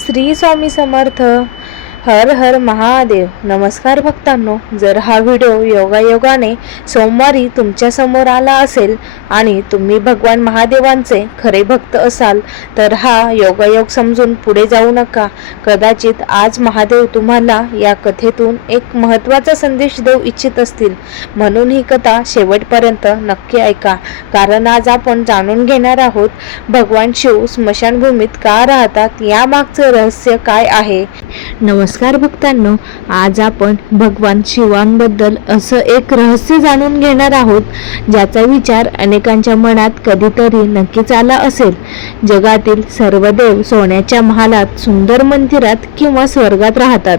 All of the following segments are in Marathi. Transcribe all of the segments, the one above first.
श्री स्वामी समर्थ. हर हर महादेव. नमस्कार भक्तांनो, जर हा व्हिडिओ योगायोगाने सोमवारी तुमच्या समोर आला असेल आणि तुम्ही भगवान महादेवांचे खरे भक्त असाल तर हा योगायोग समजून पुढे जाऊ नका. कदाचित आज महादेव तुम्हाला या कथेतून एक महत्त्वाचा संदेश देऊ इच्छित असतील, म्हणून ही कथा शेवटपर्यंत नक्की ऐका. कारण आज आपण जाणून घेणार आहोत भगवान शिव स्मशानभूमीत का राहतात, यामागचं रहस्य काय आहे. नमस्कार भक्तांनो, आज आपण भगवान शिवांबद्दल असं एक रहस्य जाणून घेणार आहोत ज्याचा विचार अनेकांच्या मनात कधीतरी नक्कीच आला असेल. जगातील सर्व देव सोन्याच्या महालात, सुंदर मंदिरात किंवा स्वर्गात राहतात,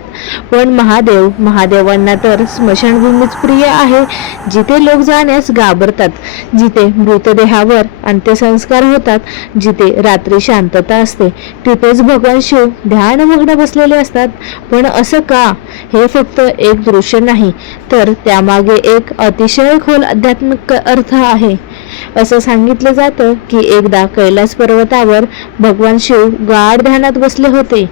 पण महादेवांना तर स्मशानभूमीच प्रिय आहे, जिथे लोक जाण्यास घाबरतात, जिथे मृतदेहावर अंत्यसंस्कार होतात, जिथे रात्री शांतता असते, तिथेच भगवान शिव ध्यानमग्न बसलेले असतात. पण असं का? हे फक्त एक दृश्य नाही, तर त्यामागे एक अतिशय खोल आध्यात्मिक अर्थ आहे. असं सांगितलं जातं की एकदा कैलास पर्वतावर भगवान शिव गाढ ध्यानात बसले होते.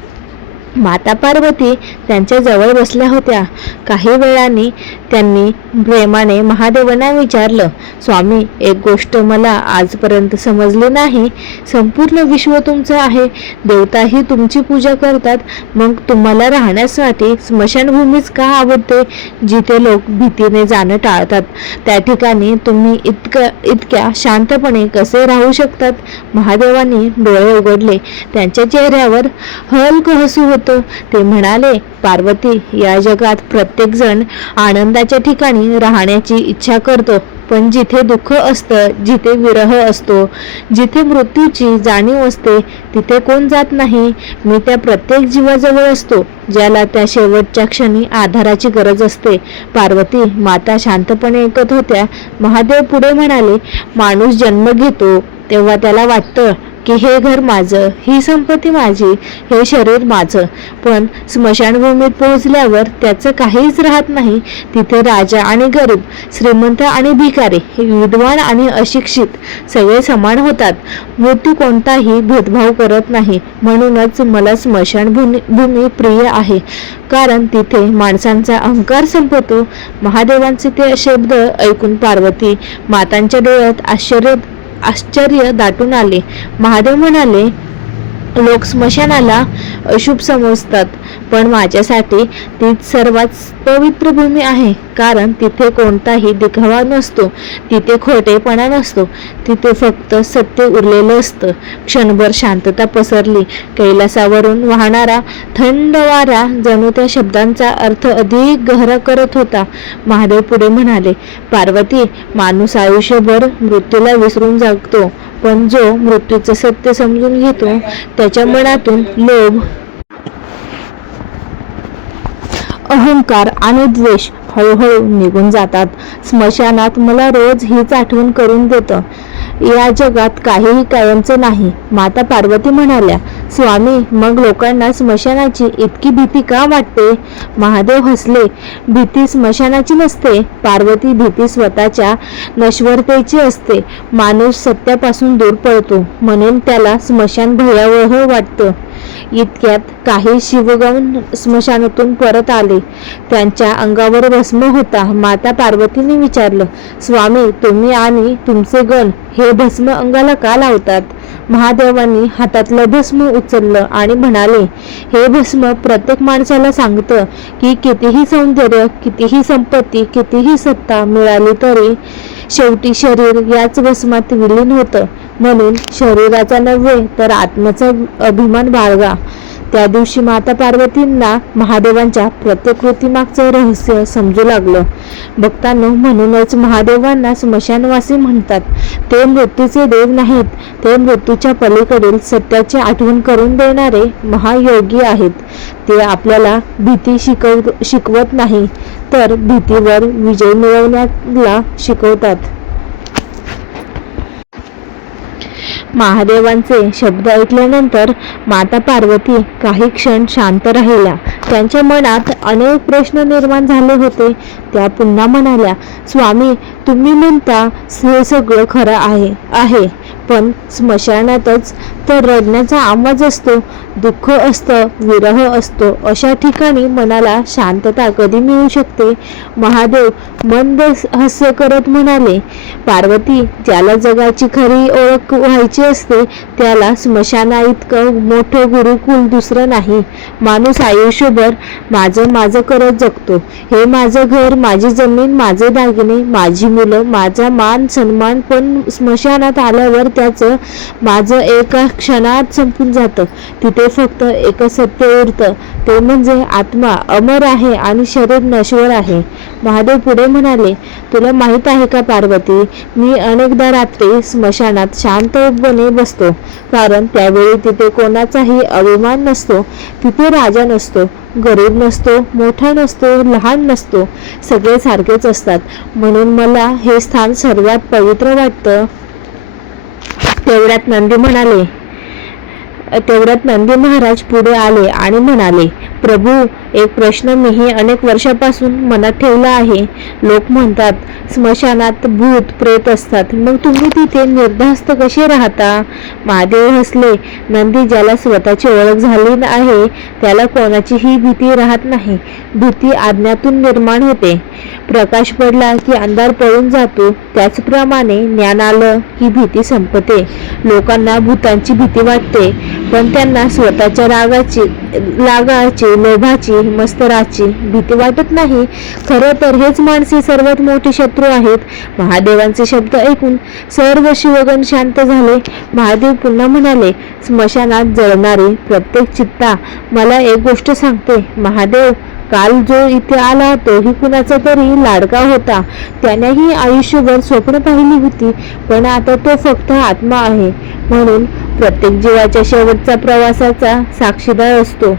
माता पार्वती त्यांच्या जवळ बसल्या होत्या. काही वेळाने त्यांनी प्रेमाने महादेवांना विचारलं, स्वामी, एक गोष्ट मला आजपर्यंत समजली नाही. संपूर्ण विश्व तुमचं आहे, देवताही तुमची पूजा करतात, मग तुम्हाला राहण्यासाठी स्मशानभूमीच का आवडते, जिथे लोक भीतीने जाणं टाळतात? त्या ठिकाणी तुम्ही इतक्या शांतपणे कसे राहू शकतात? महादेवांनी डोळे उघडले. त्यांच्या चेहऱ्यावर हलकं हसू होतं. ते म्हणाले, पार्वती, या जगात प्रत्येक जण आनंदाच्या ठिकाणी राहण्याची इच्छा करतो, पण जिथे दुःख असतं, जिथे विरह असतो, जिथे मृत्यूची जाणीव असते, तिथे कोण जात नाही. मी त्या प्रत्येक जीवाजवळ असतो, ज्याला त्या शेवटच्या क्षणी आधाराची गरज असते. पार्वती माता शांतपणे ऐकत होत्या. महादेव पुढे म्हणाले, माणूस जन्म घेतो तेव्हा त्याला वाटतं की हे घर माझं, ही संपत्ती माझी, हे शरीर माझं. पण स्मशानभूमीत पोहोचल्यावर त्याचं काहीच राहत नाही. तिथे राजा आणि गरीब, श्रीमंत आणि भिकारी, विद्वान आणि अशिक्षित सगळे समान होतात. मृत्यू कोणताही भेदभाव करत नाही. म्हणूनच मला स्मशानभूमी प्रिय आहे, कारण तिथे माणसांचा अहंकार संपतो. महादेवांचे ते शब्द ऐकून पार्वती मातांच्या डोळ्यात आश्चर्य दाटून आले. महादेव म्हणाले, लोक स्मशानाला अशुभ समजतात, पण माझ्यासाठी तीच सर्वात पवित्र भूमी आहे. कारण तिथे कोणताही दिखावा नसतो, तिथे खोटेपणा नसतो, तिथे फक्त सत्य उरलेलं असतं. क्षणभर शांतता पसरली. कैलासावरून वाहणारा थंड वारा जणू त्या शब्दांचा अर्थ अधिक गहरा करत होता. महादेव पुढे म्हणाले, पार्वती, माणूस आयुष्यभर मृत्यूला विसरून जगतो, पण जो मृत्यूचं सत्य समजून घेतो त्याच्या मनातून लोभ, अहंकार आणि द्वेष हळूहळू निघून जातात. स्मशानात मला रोज हीच आठवण करून देतं, या जगात काहीही कायमचं नाही. माता पार्वती म्हणाल्या, स्वामी, मग लोकांना स्मशानाची इतकी भीती का वाटते? महादेव हसले, भीती स्मशानाची नसते पार्वती, भीती स्वतःच्या नश्वरतेची असते. माणूस सत्यापासून दूर पळतो, म्हणून त्याला स्मशान भयावह वाटतं. इतक्यात काही शिवगण स्मशानातून परत आले. त्यांच्या अंगावर भस्म होता. माता पार्वतीने विचारलं, स्वामी, तुम्ही आणि तुमचे गण हे भस्म अंगाला का लावतात? महादेवांनी हातातलं भस्म उचललं आणि म्हणाले, हे भस्म प्रत्येक माणसाला सांगतं की कितीही सौंदर्य, कितीही संपत्ती, कितीही सत्ता मिळाली तरी शेवटी शरीर याच भस्मात विलीन होतं. म्हणून शरीराचा नव्हे तर आत्म्याचा अभिमान बाळगा. त्या दिवशी माता पार्वतींना महादेवांच्या प्रत्येक कृतीमागचं रहस्य समजू लागलं. भक्तांनो, म्हणूनच महादेवांना स्मशानवासी म्हणतात. ते मृत्यूचे देव नाहीत, ते मृत्यूच्या पलीकडील सत्याची आठवण करून देणारे महायोगी आहेत. ते आपल्याला भीती शिकवत नाही, तर भीतीवर विजय मिळवण्याला शिकवतात. महादेवांचे शब्द ऐकल्यानंतर माता पार्वती काही क्षण शांत राहिल्या. त्यांच्या मनात अनेक प्रश्न निर्माण झाले होते. त्या पुन्हा म्हणाल्या, स्वामी, तुम्ही म्हणता हे सगळं खरं आहे, पण स्मशानातच तर रडण्याचा आवाज असतो. दुःख असतं, विरह असतो, अशा ठिकाणी मनाला शांतता कधी मिळू शकते? महादेव मंद हास्य करत म्हणाले, पार्वती, ज्याला जगाची खरी ओळख व्हायची असते त्याला स्मशाना इतकं मोठं गुरुकुल दुसरं नाही. माणूस आयुष्यभर माझं माझं करत जगतो. हे माझं घर, माझी जमीन, माझे दागिने, माझी मुलं, माझा मान सन्मान, पण स्मशानात आल्यावर त्याचं माझं एका क्षणात संपून जातं. तिथे फक्त एकच सत्य उरतं, ते म्हणजे आत्मा अमर आहे आणि शरीर नश्वर आहे. महादेव पुढे म्हणाले, तुला माहित आहे का पार्वती, मी अनेकदा रात्री स्मशानात शांतपणे बसतो, कारण त्यावेळी तिथे कोणाचाही अभिमान नसतो. तिथे राजा नसतो, गरीब नसतो, मोठा नसतो, लहान नसतो, सगळे सारखेच असतात. म्हणून मला हे स्थान सर्वात पवित्र वाटतं. तेवढ्यात नंदी महाराज पुढे आले आणि म्हणाले, प्रभू, एक प्रश्न मीही अनेक वर्षापासून मनात ठेवला आहे. लोक म्हणतात स्मशानात भूत प्रेत असतात, मग तुम्ही तिथे निर्धास्त कसे राहता? महादेव हसले, नंदी, ज्याला स्वतःची ओळख झाली आहे त्याला कोणाचीही भीती राहत नाही. भीती आज्ञातून निर्माण होते. प्रकाश पडला की अंधार पळून जातो, त्याचप्रमाणे ज्ञान आलं की भीती संपते. लोकांना भूतांची भीती वाटते, पण त्यांना स्वतःच्या रागाची, लोभाची, मत्सराची भीती वाटत नाही. खरं तर हेच माणसे सर्वात मोठे शत्रू आहेत. महादेवांचे शब्द ऐकून सर्व शिवगण शांत झाले. महादेव पुन्हा म्हणाले, स्मशानात जळणारी प्रत्येक चित्ता मला एक गोष्ट सांगते. महादेव, काल जो इथे आला तोही कुणाचा तरी लाडका होता. त्यानेही आयुष्यभर स्वप्न पाहिली होती, पण आता तो फक्त आत्मा आहे. म्हणून प्रत्येक जीवाच्या शेवटच्या प्रवासाचा साक्षीदार असतो.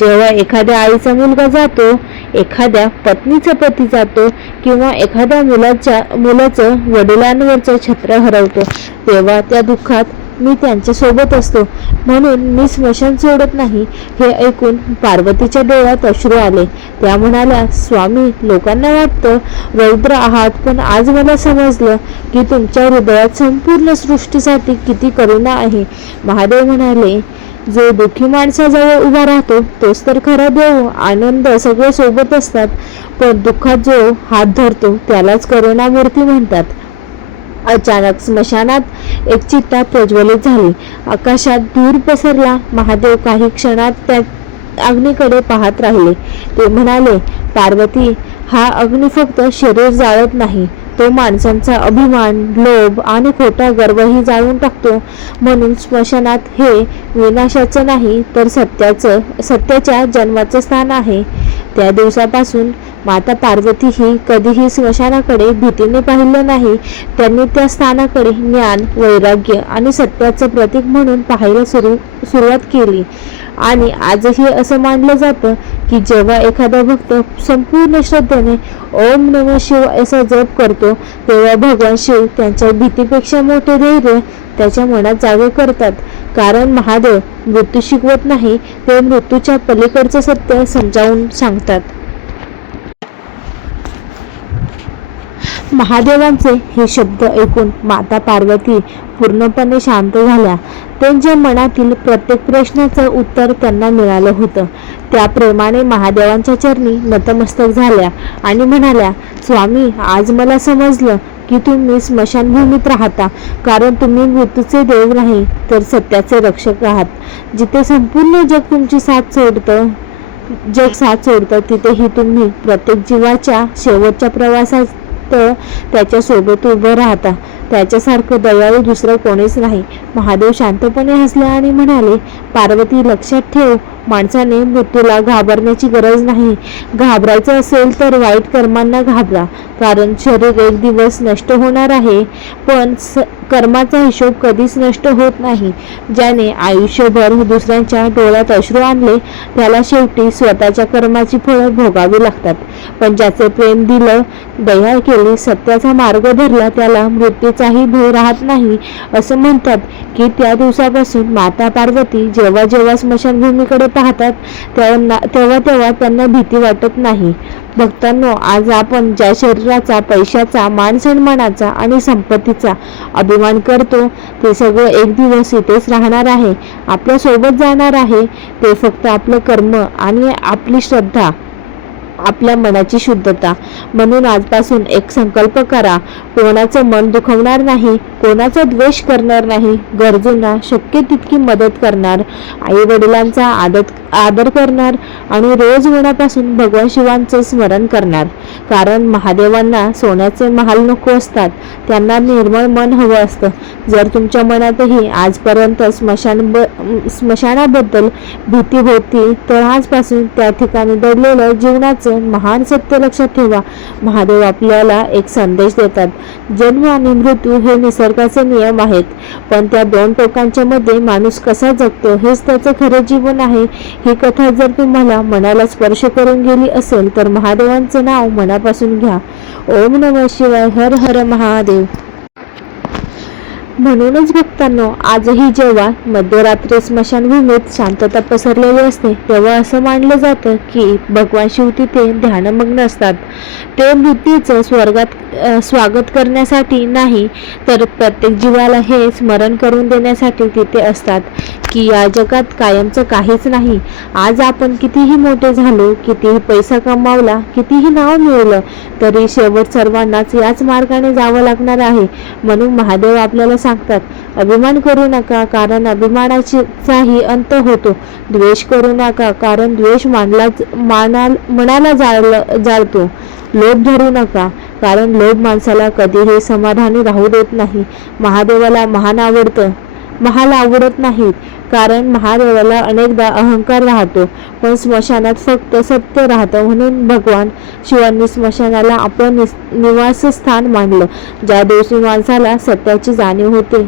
जेव्हा एखाद्या आईचा मुलगा जातो, एखाद्या पत्नीचा पती जातो, किंवा एखाद्या मुलाचं वडिलांवरचं छत्र हरवतो, तेव्हा त्या दुःखात मी त्यांच्या सोबत असतो. म्हणून मी स्मशान सोडत नाही. हे ऐकून पार्वतीच्या डोळ्यात अश्रू आले. त्या म्हणाल्या, स्वामी, लोकांना वाटतं रौद्र आहात, पण आज मला समजलं की तुमच्या हृदयात संपूर्ण सृष्टीसाठी किती करुणा आहे. महादेव म्हणाले, जो दुःखी माणसाजवळ उभा राहतो तोच तर खरा देव. आनंद सगळे सोबत असतात, पण दुःखात जो हात धरतो त्यालाच करुणामूर्ती म्हणतात. अचानक स्मशानात एक चिता प्रज्वलित झाली. आकाशात धूर पसरला. महादेव काही क्षणात त्या अग्नीकडे पाहत राहिले. ते म्हणाले, पार्वती, हा अग्नी फक्त शरीर जाळत नाही, तो माणसांचा अभिमान, लोभ आणि खोटा गर्वही जाळून टाकतो. म्हणून स्मशानात हे विनाशाचं नाही तर सत्याच्या जन्माचं स्थान आहे. त्या दिवसापासून माता पार्वती ही कधीही स्मशानाकडे भीतीने पाहिलं नाही. त्यांनी त्या स्थानाकडे ज्ञान, वैराग्य आणि सत्याचं प्रतीक म्हणून पाहायला सुरुवात केली. आणि आजही असं मानलं जातं की जेव्हा एखादा भक्त संपूर्ण श्रद्धेने ओम नमः शिवाय असा जप करतो, तेव्हा भगवान शिव त्यांच्या भीतीपेक्षा मोठे धैर्य त्याच्या मनात जागे करतात. कारण महादेव मृत्यू शिकवत नाही, ते मृत्यूच्या पलीकडचं सत्य समजावून सांगतात. महादेवांचे हे शब्द ऐकून माता पार्वती पूर्णपणे शांत झाल्या. त्यांच्या मनातील प्रत्येक प्रश्नाचं उत्तर त्यांना मिळालं होतं. त्या प्रेमाने महादेवांच्या चरणी नतमस्तक झाल्या आणि म्हणाल्या, स्वामी, आज मला समजलं की तुम्ही स्मशानभूमीत राहता, कारण तुम्ही मृत्यूचे देव नाही तर सत्याचे रक्षक आहात. जिथे संपूर्ण जग तुमची साथ सोडतं, तिथेही तुम्ही प्रत्येक जीवाच्या शेवटच्या प्रवासात त्याच्या सोबत उभं राहता. त्याच्यासारखं दयाळू दुसरं कोणीच नाही. महादेव शांतपणे हसले आणि म्हणाले, पार्वती, लक्षात ठेव, माणसाने मृत्यूला घाबरण्याची गरज नाही. घाबरायचं असेल तर वाईट कर्मांना घाबरा, कारण शरीर एक दिवस नष्ट होणार आहे, पण कर्माचा हिशोब कधीच नष्ट होत नाही. ज्याने आयुष्यभर दुसऱ्यांच्या डोळ्यात अश्रू आणले त्याला शेवटी स्वतःच्या कर्माची फळं भोगावी लागतात. पण ज्याचे प्रेम दिलं, दया केली, सत्याचा मार्ग धरला, त्याला मृत्यूचाही भय राहत नाही. असं म्हणतात की त्या दिवसापासून माता पार्वती जेव्हा जेव्हा स्मशानभूमीकडे पाहतात तेव्हा त्यांना भीती वाटत नाही. भक्तांनो, आज आपण ज्या शरीराचा, पैशाचा, मान सन्मानाचा आणि संपत्तीचा अभिमान करतो ते सगळं एक दिवस इथेच राहणार आहे, आपल्या सोबत जाणार आहे. ते फक्त आपलं कर्म आणि आपली श्रद्धा, आपल्या मनाची शुद्धता. म्हणून आजपासून एक संकल्प करा, कोणाचं मन दुखवणार नाही, कोणाचा द्वेष करणार नाही, गरजूंना शक्य तितकी मदत करणार, आई वडिलांचा आदर करणार आणि रोज मनापासून भगवान शिवांचं स्मरण करणार. कारण महादेवांना सोन्याचे महाल नको असतात, त्यांना निर्मळ मन हवं असतं. जर तुमच्या मनातही आजपर्यंत स्मशानाबद्दल भीती होती तर आजपासून त्या ठिकाणी दडलेलं जीवनाचं महान सत्य लक्षात ठेवा. महादेव आपल्याला एक संदेश देतात. जन्म आणि मृत्यू हे निसर्गाचे नियम आहेत, पण त्या दोन टोकांच्या मध्ये माणूस कसा जगतो हेच त्याचं खरं जीवन आहे. ही कथा जर तुम्हाला मनाला स्पर्श करून गेली असेल तर महादेवांचं नाव मनापासून घ्या. ओम नमः शिवाय. हर हर महादेव. म्हणूनच भक्तांनो, आजही जेव्हा मध्यरात्री स्मशानभूमीत शांतता पसरलेली असते तेव्हा असं मानलं जातं की भगवान शिव तिथे ध्यानमग्न असतात. ते मृत्यूचं स्वागत करण्यासाठी नाही तर प्रत्येक जीवाला हे स्मरण करून देण्यासाठी तिथे असतात की या जगात कायमचं काहीच नाही. आज आपण कितीही मोठे झालो, कितीही पैसा कमावला, कितीही नाव मिळवलं तरी शेवट सर्वांनाच याच मार्गाने जावं लागणार आहे. म्हणून महादेव आपल्याला सांगतात, अभिमान करू नका कारण अभिमानाचाही अंत होतो. द्वेष करू नका कारण द्वेष मनाला जाळतो. लोभ धरू नका कारण लोभ माणसाला कधीही समाधानी राहू देत नाही. महादेवाला महाल आवडत नाहीत कारण महादेवाला अनेकदा अहंकार राहतो, पण स्मशानात फक्त सत्य राहतं. म्हणून भगवान शिवांनी स्मशानाला आपलं निवासस्थान मानलं. ज्या दिवशी माणसाला सत्याची जाणीव होते